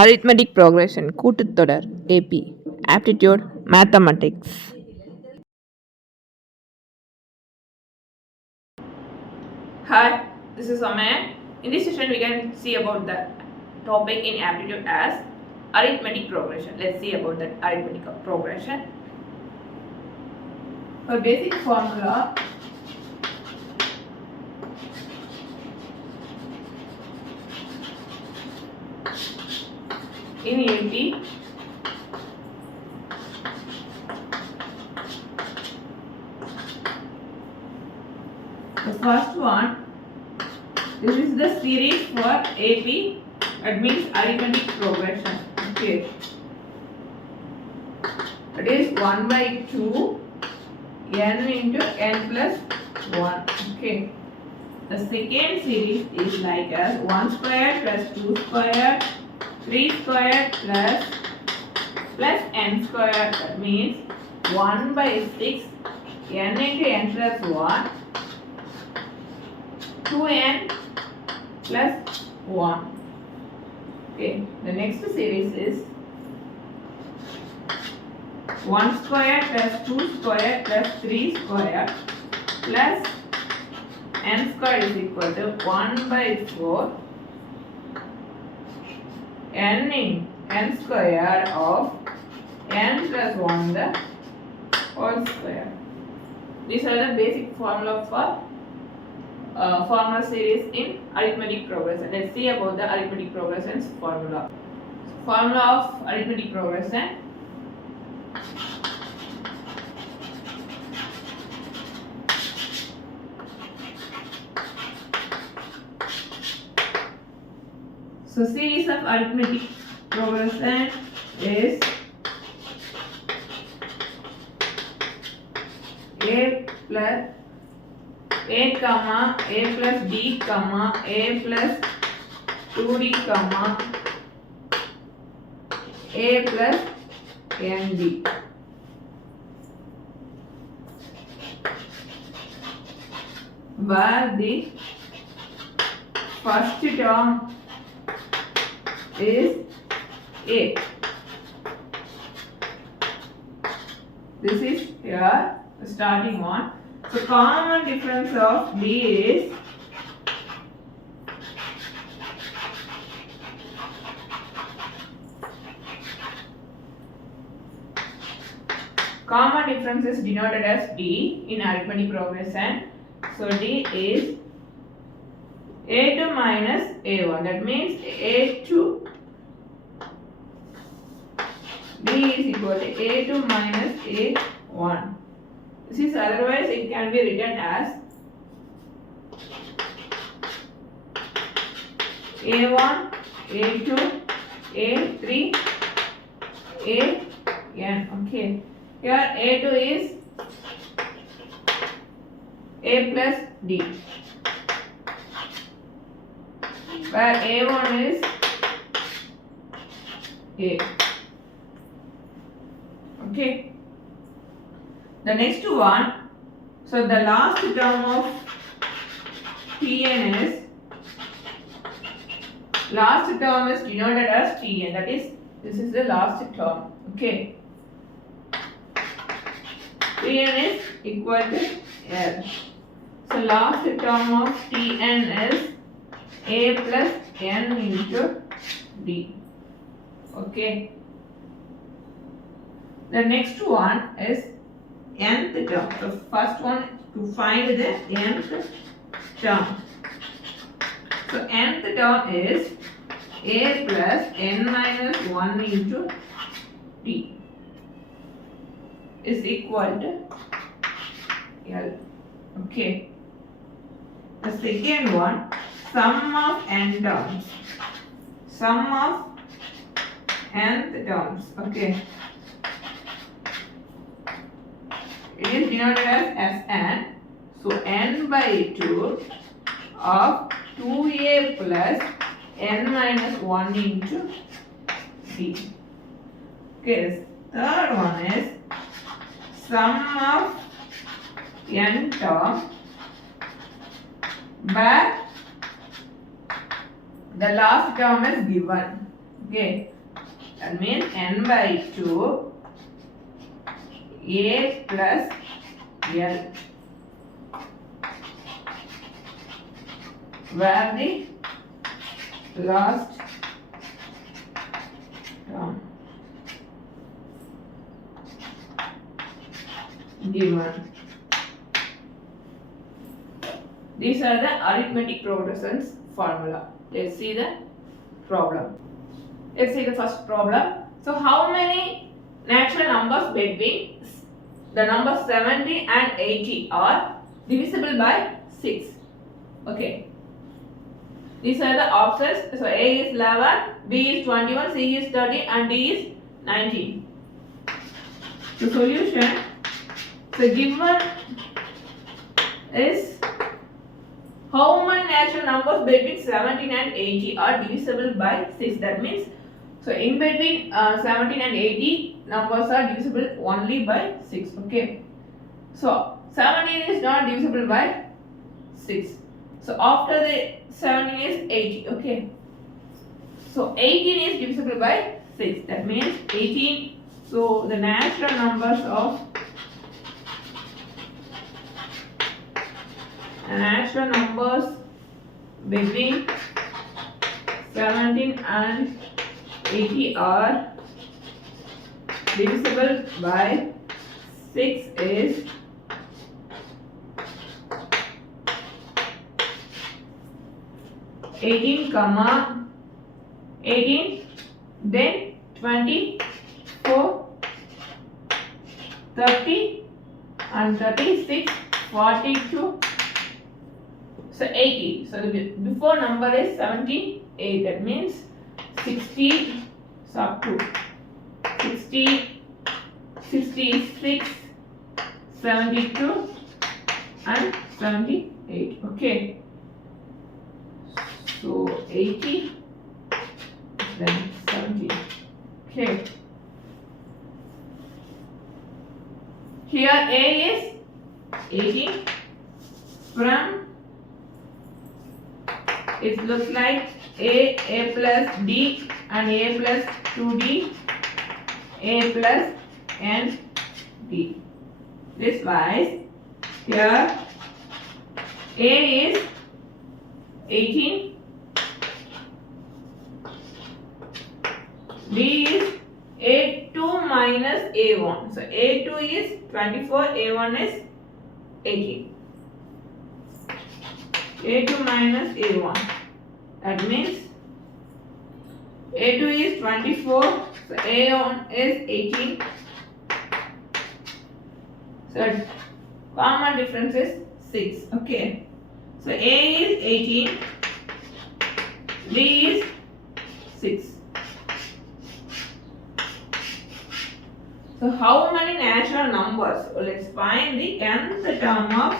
Arithmetic progression கூட்டுத்தொடர் AP Aptitude Mathematics. Hi, this is Sowmiya. In this session we can see about the topic in aptitude as arithmetic progression. Let's see about that arithmetic progression. For basic formula, in AP, the first one, this is the series for AP, that means arithmetic progression. Okay, that is 1 by 2 n into n plus 1. Okay, the second series is like as 1 square plus 2 square 3 square plus n square, that means 1 by 6 n into n plus 1 2n plus 1. Okay, the next series is 1 square plus 2 square plus 3 square plus n square is equal to 1 by 4 n square of n plus 1 the whole square. These are the basic formula for formula series in arithmetic progression. Let's see about the arithmetic progression's formula. Formula of arithmetic progression. So series of arithmetic progression is a plus a comma a plus b comma a plus 2d comma a plus nd. Where the first term is a. This is here the starting one. So common difference of D is denoted as D in arithmetic progression. So D is A2 minus A1. That means A2 D is equal to A2 minus A1. This is otherwise it can be written as A1, A2, A3, AN. Okay. Here A2 is A plus D. Where A1 is A. Okay. The next one, so the last term of Tn is denoted as Tn, that is, this is the last term. Okay. Tn is equal to L. So last term of Tn is A plus N into D. Okay. The next one is nth term. So first one to find the nth term. So nth term is A plus N minus 1 into D is equal to L. Okay. The second one, sum of n terms. Sum of nth terms. Okay. It is denoted as Sn. So n by 2 of 2a plus n minus 1 into d. Okay, third one is sum of n term but the last term is given. Okay, that means n by 2 a plus l, where the last term given. These are the arithmetic progressions formula. Let's see the problem. Let's see the first problem. So how many natural numbers between the numbers 70 and 80 are divisible by 6? Okay. These are the options. So A is 11, B is 21, C is 30 and D is 19. The solution, the given is how many natural numbers between 17 and 80 are divisible by 6. That means, so in between 17 and 80 numbers are divisible only by 6. Okay. So 17 is not divisible by 6. So after the 17 is 80. Okay. So 18 is divisible by 6. That means 18. So the natural numbers of between 17 and 80 are divisible by 6 is 18, 18, then 24, 30 and 36, 42. So 80. So the before number is 78. That means 60. So up to 60, 66, 72 and 78. Okay. So 80, then 70. Okay. Here A is 18. From it looks like A plus D and A plus 2D, A plus N D. This wise, here A is 18, D is A2 minus A1. So A2 is 24, A1 is 18. A2 minus A1. That means A2 is 24, so A1 is 18. So common difference is 6. Okay. So A is 18, B is 6. So how many natural numbers? Well, let's find the nth term of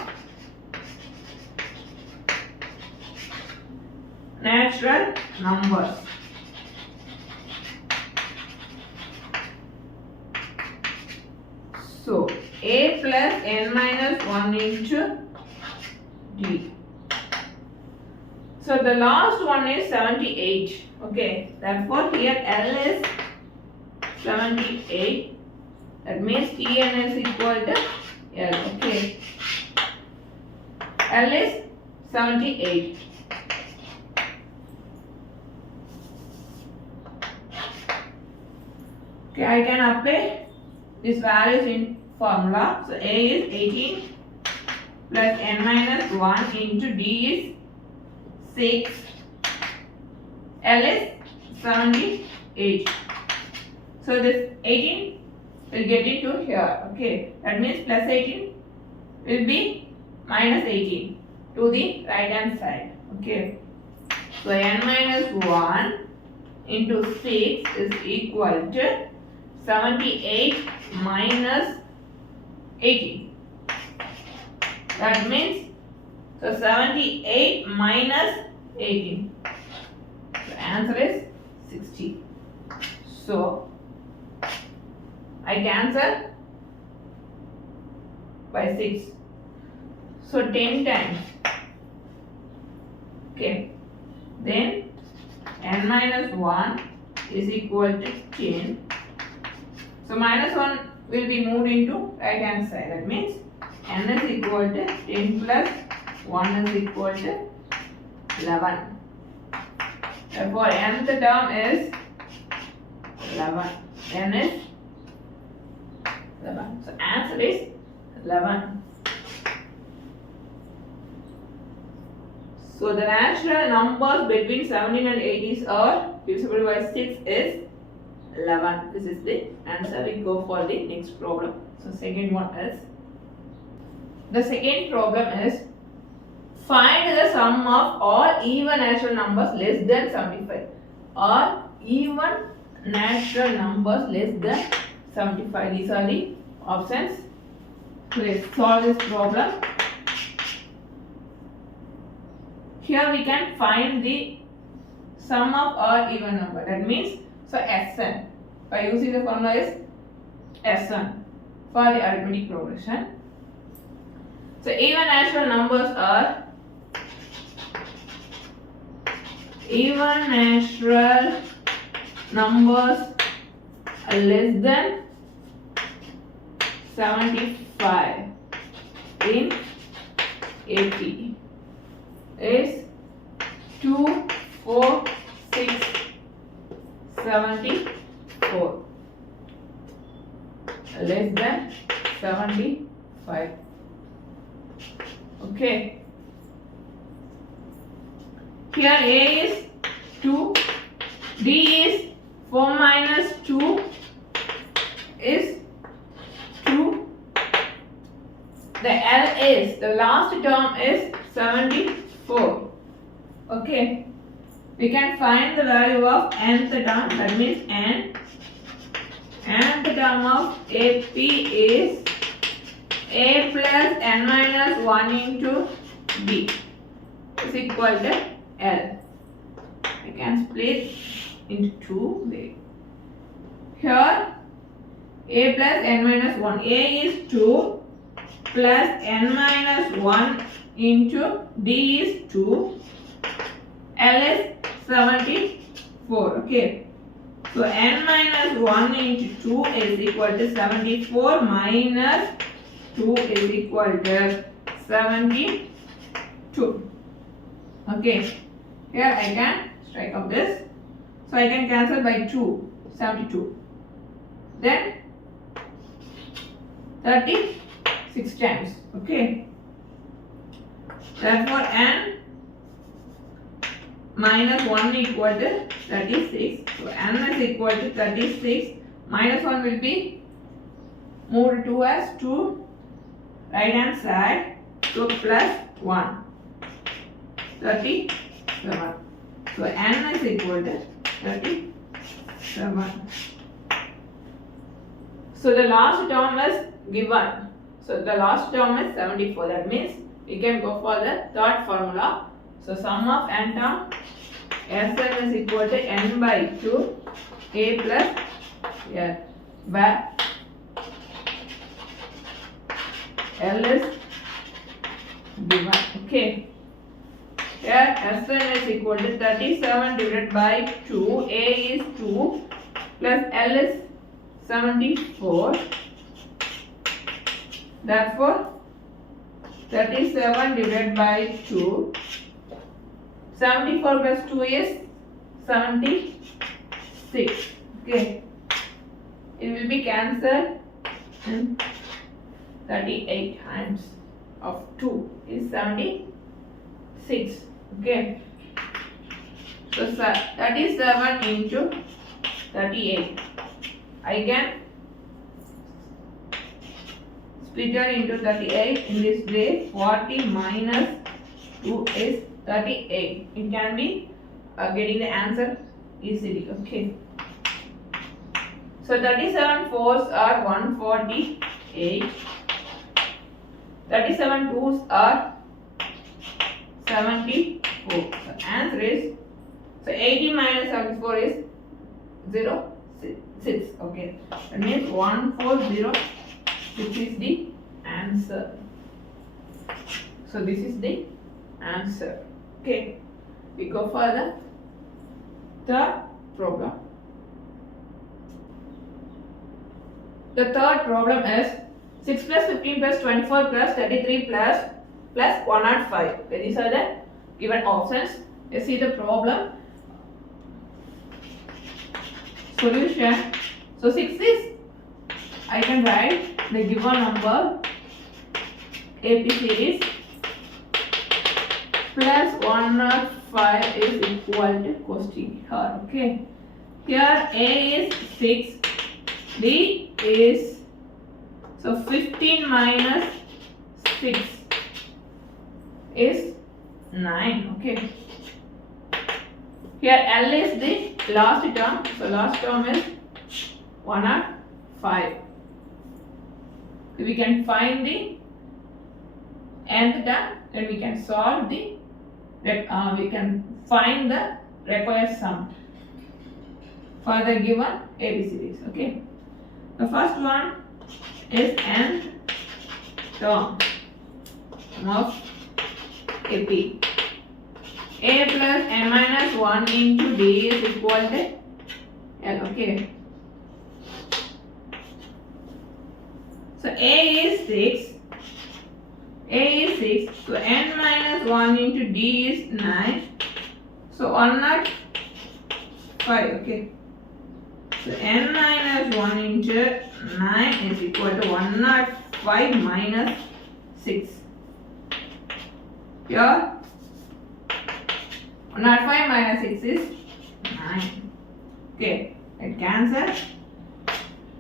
natural numbers. So A plus n minus 1 into D. So the last one is 78. Okay, therefore here L is 78. That means Tn is equal to L. Okay, L is 78. Okay, I can apply these values in formula. So A is 18 plus n minus 1 into D is 6. L is 78. So this 18 will get into here. Okay, that means plus 18 will be minus 18 to the right hand side. Okay, so n minus 1 into 6 is equal to 78 minus 18. That means, so 78 minus 18. The answer is 60. So I cancel by 6. So 10 times. Okay. Then n minus 1 is equal to 10. So minus 1 will be moved into right hand side. That means n is equal to 10 plus 1 is equal to 11. Therefore nth term is 11. N is 11. So answer is 11. So the natural numbers between 17 and 80 are divisible by 6 is 11. This is the answer. We go for the next problem. So second one is, the second problem is, find the sum of all even natural numbers less than 75. All even natural numbers less than 75. These are the options. Let's solve this problem. Here we can find the sum of all even number. That means, so Sn. By using the formula is Sn for the arithmetic progression. So even natural numbers are less than 75 in AP is 2, 4, 6, 74. Less than 75. Okay. Here A is 2, D is 4 minus 2 is 2. The L is, the last term is 74. Okay. We can find the value of nth term, that means n. Nth term of AP is A plus n minus 1 into B is equal to L. We can split into two ways. Here A plus n minus 1. A is 2 plus n minus 1 into D is 2. L is 74. Okay. So n minus 1 into 2 is equal to 74 minus 2 is equal to 72. Okay. Here I can strike up this. So I can cancel by 2, 72. Then 36 times. Okay. Therefore n minus 1 equal to 36. So n is equal to 36. Minus 1 will be moved to as 2 right hand side. So plus 1. 37. So n is equal to 37. So the last term is given. So the last term is 74. That means we can go for the third formula. So sum of n term Sn is equal to n by 2 A plus L, where L is given. Okay. Here Sn is equal to 37 divided by 2. A is 2 plus L is 74. Therefore 37 divided by 2. 74 plus 2 is 76. Okay. It will be cancelled in 38 times of 2 is 76. Okay. So 37 into 38. I can split it into 38 in this way. 40 minus 2 is 38. It can be getting the answer easily. Okay. So 37 fours are 148. 37 twos are 74. So answer is, so 80 minus 74 is 0, 6. Okay. That means 140. This is the answer. So this is the answer. Okay. We go for the third problem. The third problem is 6 plus 15 plus 24 plus 33 plus 105. These are the given options. Let's see the problem. Solution. So 6 is, I can write the given number AP series plus 105 is equal to question here. Okay. Here A is 6, D is, so 15 minus 6 is 9. Okay. Here L is the last term. So last term is 105. We can find the nth term, then we can solve the, we can find the required sum for the given AB series. Okay. The first one is nth term of AP. A plus n minus 1 into D is equal to L. Okay. So A is 6. A is 6. So n minus 1 into D is 9. So 105. Okay. So n minus 1 into 9 is equal to 105 minus 6. Here 105 minus 6 is 9. Okay, it cancels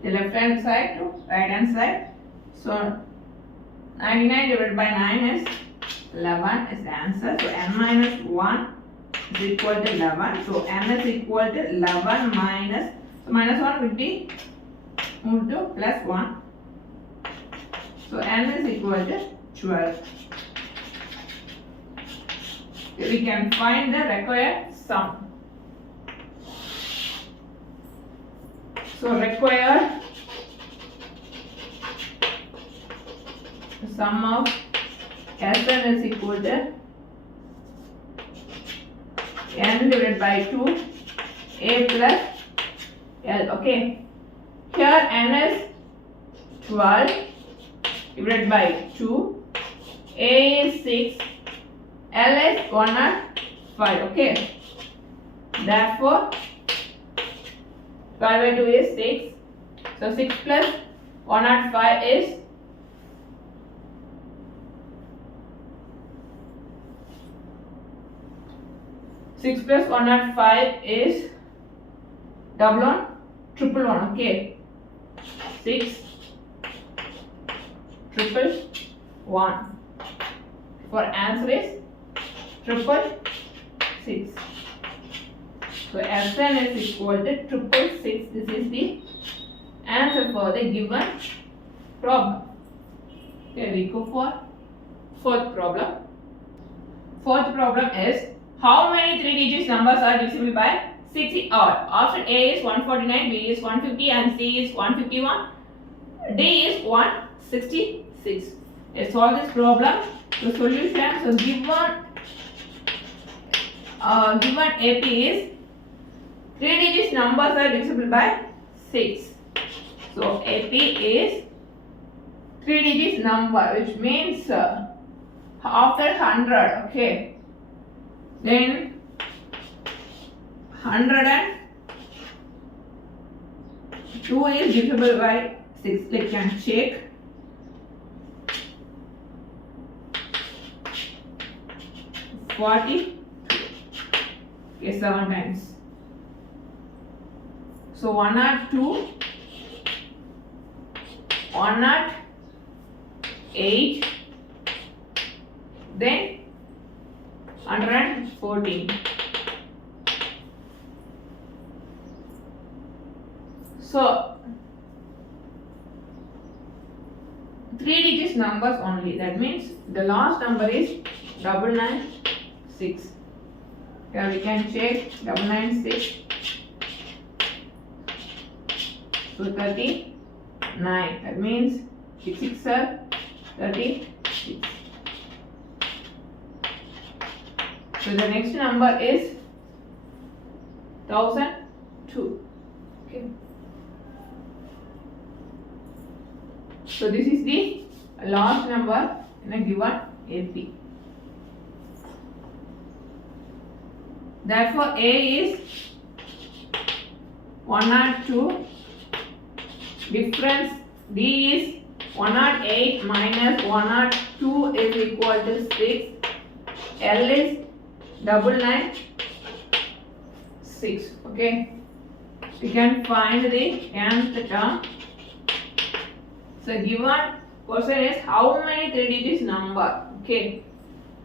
the left hand side to right hand side. So 99 divided by 9 is 11 is the answer. So n minus 1 is equal to 11. So n is equal to 11 minus, so minus 1 will be moved to plus 1. So n is equal to 12. We can find the required sum. So required sum of Sn is equal to n divided by 2 A plus L. Okay. Here n is 12 divided by 2. A is 6. L is 105. Okay. Therefore 12 by 2 is 6. So 6 plus 105 is 6 plus 105 is double one, triple one. Okay. 6 triple 1. For answer is triple 6. So Sn is equal to triple 6. This is the answer for the given problem. Here we go for fourth problem. Fourth problem is, how many 3-digit numbers are divisible by 60 odd? Option A is 149, B is 150 and C is 151. D is 166. Let's solve this problem. The solution, so given AP is 3-digit numbers are divisible by 6. So AP is 3-digit number, which means after 100. Okay. Then 102 is divisible by 6. We can check. 40. Okay, 7 times. So 102, 108, then 114. So 3-digit numbers only. That means the last number is 996. Here we can check 996. So 39. That means 6 6 are 36. So the next number is 1002. Okay. So this is the last number in a given AP. Therefore, A is 102. Difference B is 108 minus 102 is equal to 6. L is 996. Okay. We can find the nth term. So given question is how many 3 digits number. Okay.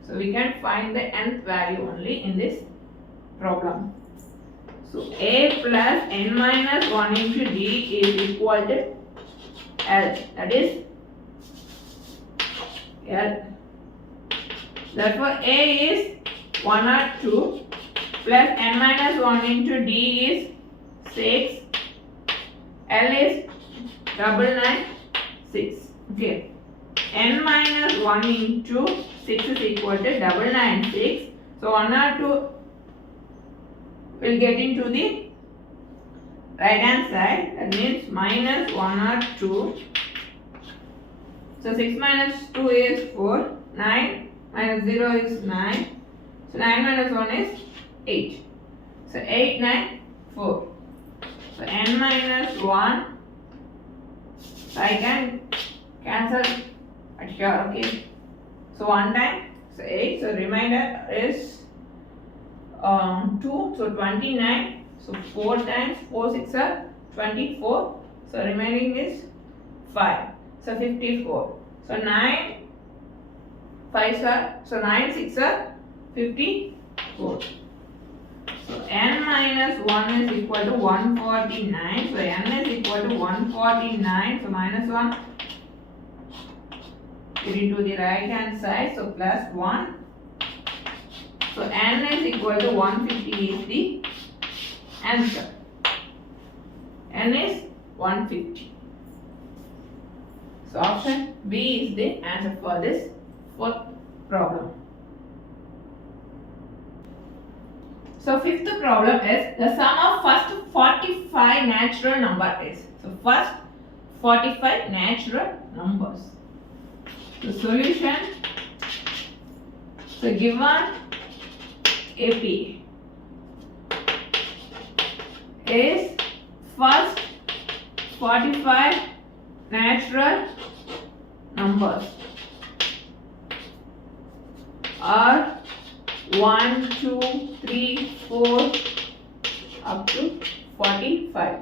So we can find the nth value only in this problem. So A plus n minus 1 into D is equal to L. That is L. Therefore A is 102 plus n minus 1 into D is 6. L is 996. Okay. N minus 1 into 6 is equal to 996. So 102 will get into the right hand side. That means minus 102. So 6 minus 2 is 4. 9 minus 0 is 9. So 9 minus 1 is 8. So 8, 9, 4. So n minus 1. So I can cancel at here. Okay. So 1 time. So 8. So remainder is 2. So 29. So 4 times 4 6 are 24. So remaining is 5. So 54. So 9 5 are, so 9 6 are 54. So n minus 1 is equal to 149. So n is equal to 149. So minus 1 get into the right hand side. So plus 1. So n is equal to 150 is the answer. N is 150. So option B is the answer for this fourth problem. So fifth problem is the sum of first 45 natural number is. So first 45 natural numbers. The solution. So given AP is first 45 natural numbers are 1, 2, 3, 4 up to 45.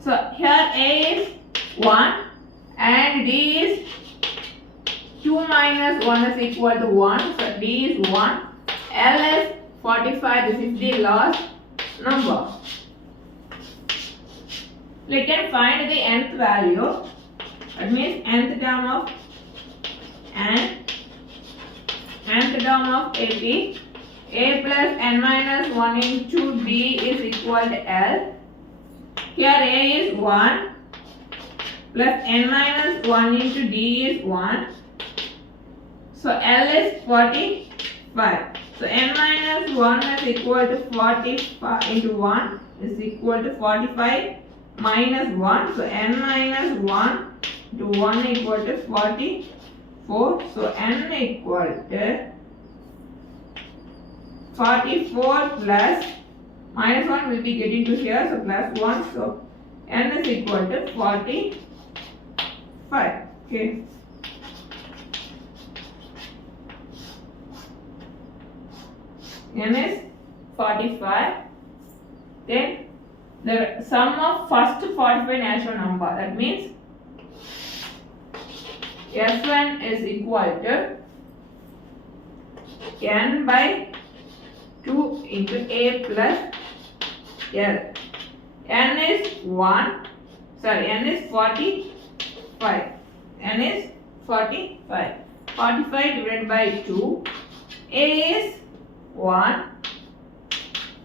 So here A is 1 and D is 2 minus 1 is equal to 1. So D is 1. L is 45. This is the last number. We can find the nth value. That means nth term of AP. A plus n minus 1 into D is equal to L. Here A is 1 plus n minus 1 into D is 1. So L is 45. So n minus 1 is equal to 45 into 1 is equal to 45 minus 1. So n minus 1 to 1 equal to 44. So n equal to 44 plus minus 1 will be getting to here. So plus 1. So n is equal to 45. Okay. N is 45. Then the sum of first 45 natural number. That means S1 is equal to n by 2 into A plus L. N is 1. Sorry, n is 45. N is 45. 45 divided by 2. A is 1.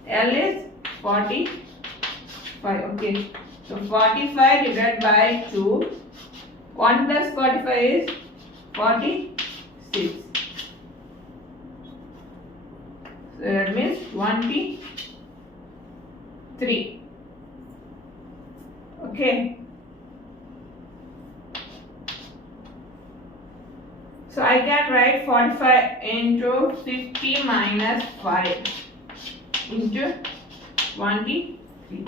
L is 45. Okay. So 45 divided by 2. 1 plus 45 is 46. So that means 23. Okay. So I can write 45 into 50 minus 5 into 23.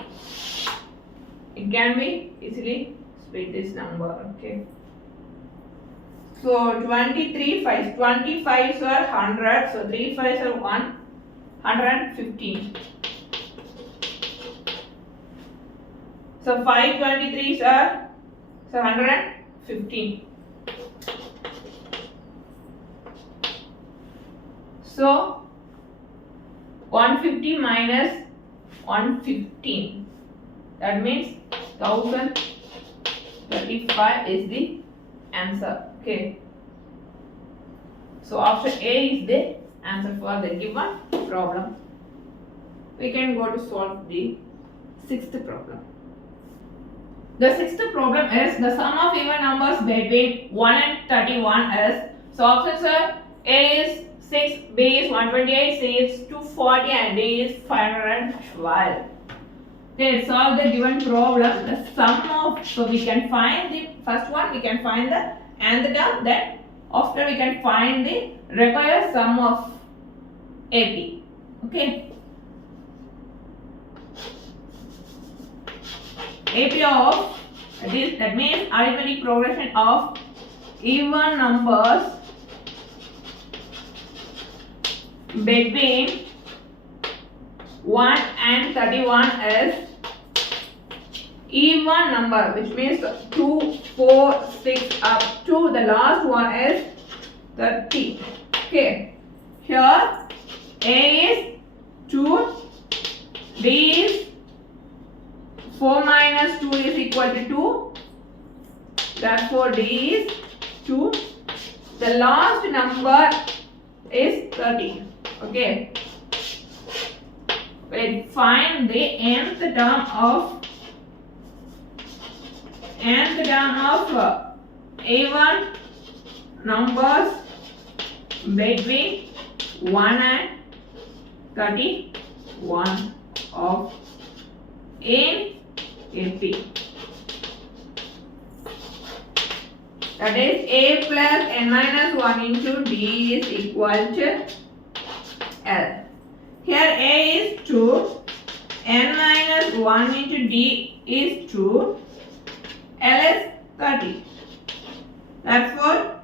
It can be easily split this number, okay. So 23 5s, 25s are 100, so 3 5s are 115. So 5 23s are 115. So 150 minus 115, that means 1035 is the answer, okay. So option A is the answer for the given problem. We can go to solve the sixth problem. The sixth problem is the sum of even numbers between 1 and 31 is, so options are A is 6, B is 128, C is 240 and D is 512. Okay, solve the given problem. The sum of, so we can find the first one, we can find the nth term, then after we can find the required sum of AP. Okay. AP of, that means arithmetic progression of even numbers between 1 and 31 is even number, which means 2, 4, 6 up to the last one is 30. Okay, here A is 2, B is 4 minus 2 is equal to 2, therefore D is 2, the last number is 30. Okay, let's find the nth term of even numbers between 1 and 31 of in AP. That is A plus n minus 1 into D is equal to L. Here A is 2, n minus 1 into D is 2, L is 30. Therefore,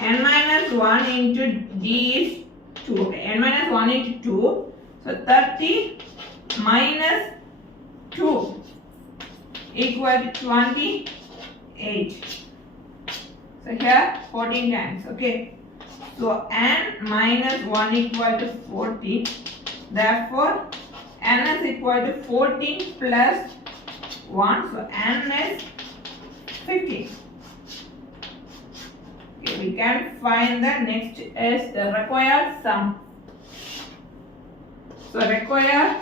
n minus 1 into D is 2. Okay, n minus 1 into 2. So 30 minus 2 equal to 28. So here 14 times. Okay. So n minus 1 equal to 14. Therefore, n is equal to 14 plus 1. So n is 15. Okay, we can find the next is the required sum. So required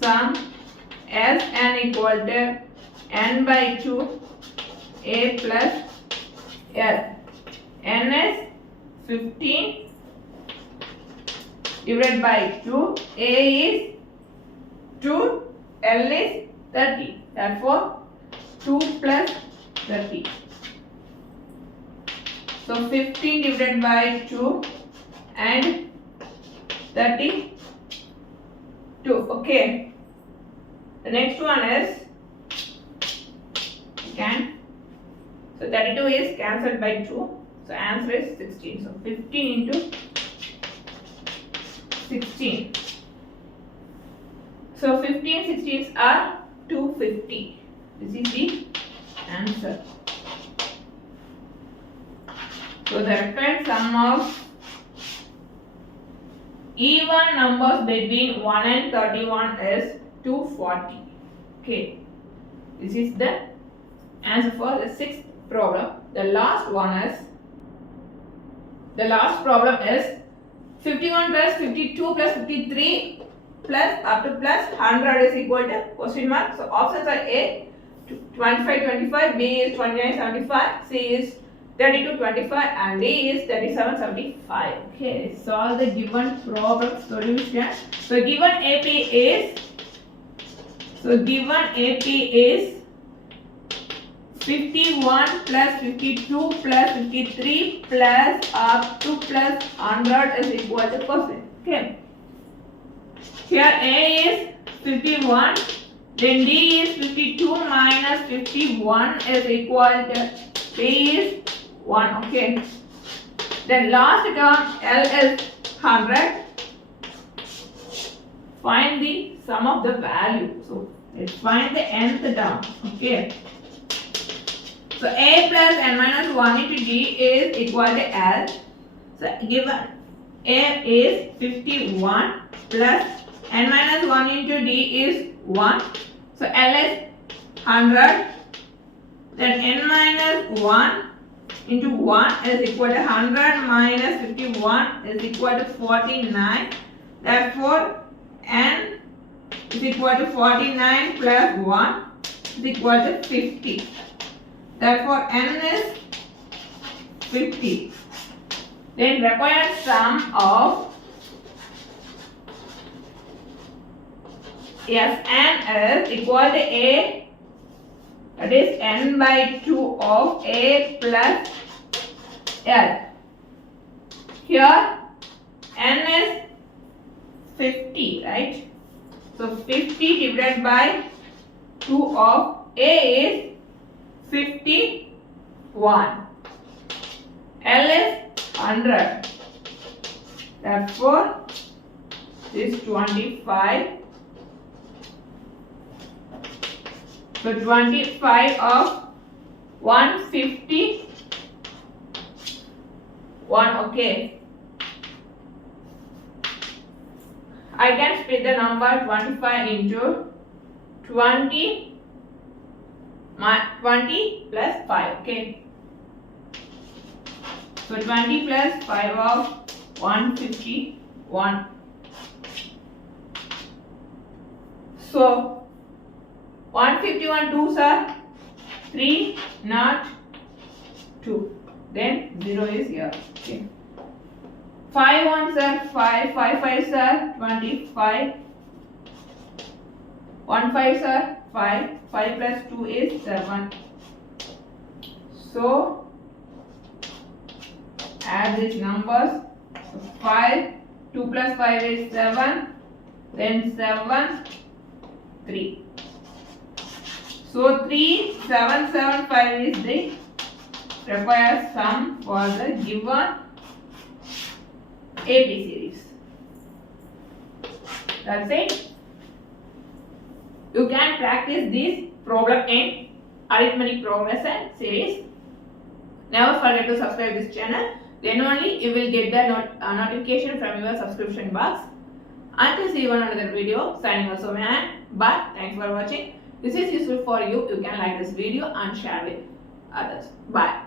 sum as n equal to n by 2 a plus l. N is 15 divided by 2. A is 2, L is 30. Therefore, 2 plus 30. So 15 divided by 2 and 32. Okay. The next one is so 32 is cancelled by 2. So answer is 16. So 15 into 16. So 15 16s are 250. This is the answer. So the required sum of even numbers between 1 and 31 is 240. Okay. This is the answer for the sixth problem. The last problem is 51 plus 52 plus 53 plus up to plus 100 is equal to question mark. So options are A 25 25, B is 29 75, C is 32 25 and D is 37 75. Okay, solve the given problem solution. So given AP is 51 plus 52 plus 53 plus up to plus 100 is equal to percent. Okay. Here A is 51, then D is 52 minus 51 is equal to B is 1. Okay. Then last term L is 100. Find the sum of the value. So let's find the nth term. Okay. So A plus n minus 1 into D is equal to L. So given A is 51 plus n minus 1 into D is 1. So L is 100. Then n minus 1 into 1 is equal to 100 minus 51 is equal to 49. Therefore n is equal to 49 plus 1 is equal to 50. Therefore n is 50. Then required sum of Sn is equal to A, that is n by 2 of A plus L. Here n is 50, right? So 50 divided by 2 of A is 51. L is 100. Therefore, this is 25. So 25 of 150. 1. Okay. I can split the number 25 into 20 plus 5. Okay. So 20 plus 5 of 151. So 151 2s are 3, not 2. Then 0 is here. Okay. 5 1s are 5, 5 5s are 25. 1 5s are 5, 5 plus 2 is 7. So add these numbers. So 5, 2 plus 5 is 7, then 7, 3. So 3775 is the required sum for the given AP series. That's it. You can practice this problem in arithmetic progression series. Never forget to subscribe this channel. Then only you will get the notification from your subscription box. Until see you on another video. Signing off, Sowmiya. Bye. Thanks for watching. This is useful for you. You can like this video and share with others. Bye.